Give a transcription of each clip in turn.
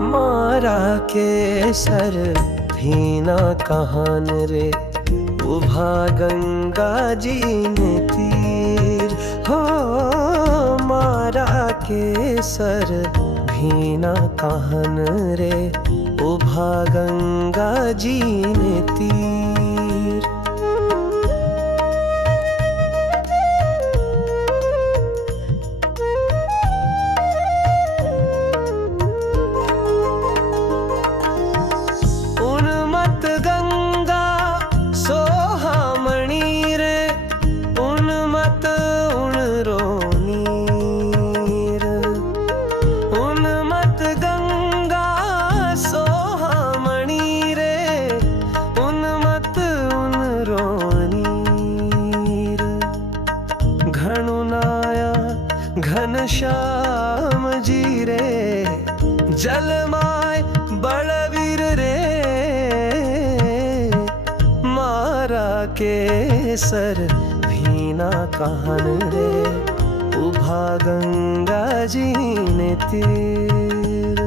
मारा के सर भीना कहान रे, उभा गंगा जी ने तीर हो। मारा के सर भीना कहान रे, उभा गंगा जी ने तीर। उन्मत्त गंगा सोहामणी रे, उन्मत्त उणरो नीर। उन्मत्त गंगा सोहामणी रे, उन्मत्त उणरो नीर। घणु नाया घनश्याम जी रे, जलमाय बलवीर रे। मारा के सर भीना कहान रे, उभा गंगा जी ने तीर।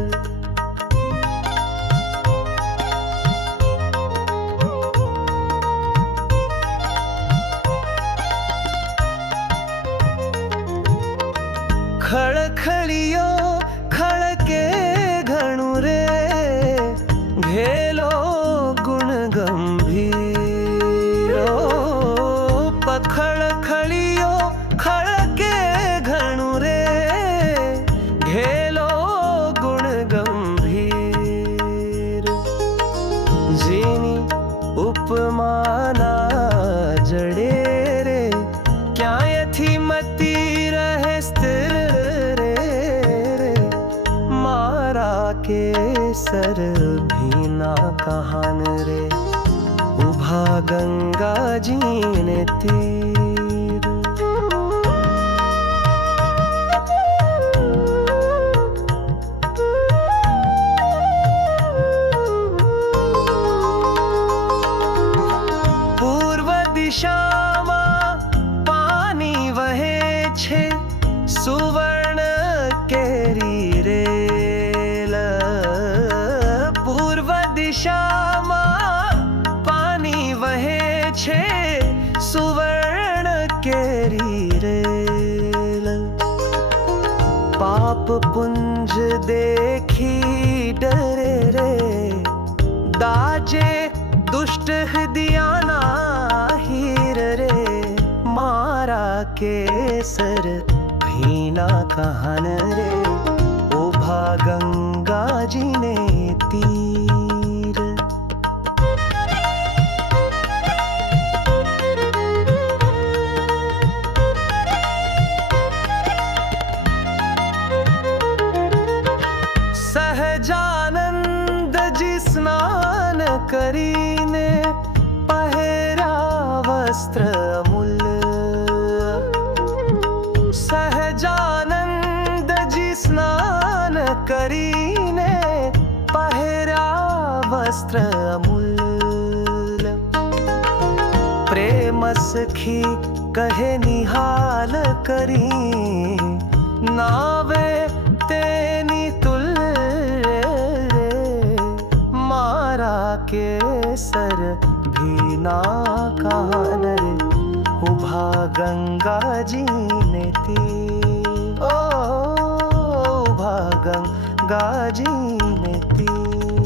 खड़खड़ियो खड़के घणु रे, घेलो गुण गंभीरो। पखड़खड़ियो खड़के घणु रे, घेलो गुण गंभीर। जीनी उपमाना जड़े रे, क्या यथी मती रहे स्थिर रे। मारा के सर भीना कहान रे, उभा गंगा जी ने तीर। पूर्व दिशाમાં પાણી વહે છે, સુવર્ણ કેરી રેલ। પૂર્વ દિશામાં પાણી વહે છે, સુવર્ણ કેરી રેલ। પાપ પુંજ देखी डरे रे, दाजे दुष्ट हृदयाना हीर रे। मारा के सर भीना कहान रे, उभा गंगा जी ने तीर। सहजानंद जी स्नान करीने, पहेरा वस्त्र अमूल्य। सहजानंद जी स्नान करीने, पहेरा वस्त्र अमूल्य। प्रेम सखी कहे निहाल करी, नावे तेनी तुल्य रे। मारा के सर भीना कहान रे, उभा गंगा जी ने तीर। ओ उभा गंगा जी ने तीर।